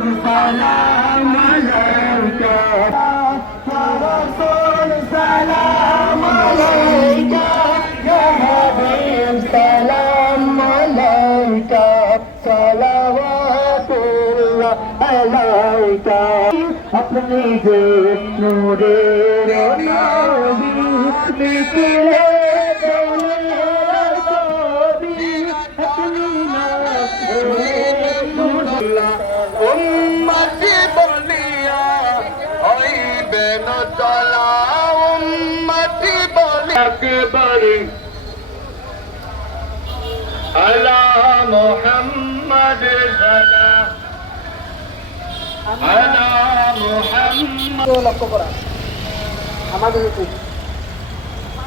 سلام عليك يا رسول سلام عليك يا حبيب سلام عليك صلوات الله عليك अपने जे नूरे नबी निकले উম্মতি বলিয়া হইবে না চলা উম্মতি বলিয়া একবারে আলা মুহাম্মদ সাল্লাল্লাহু আলা মুহাম্মদ লক্ষ্য করা আমাদের উচিত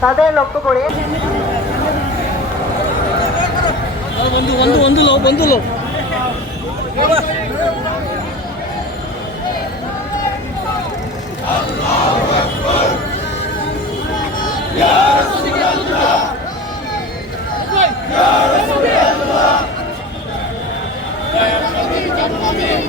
তাদের লক্ষ্য করে বন্ধু বন্ধু বন্ধু লো বন্ধু লো আল্লাহু আকবার ইয়া রাসূলুল্লাহ ইয়া রাসূলুল্লাহ ইয়া হাবিবাল্লাহ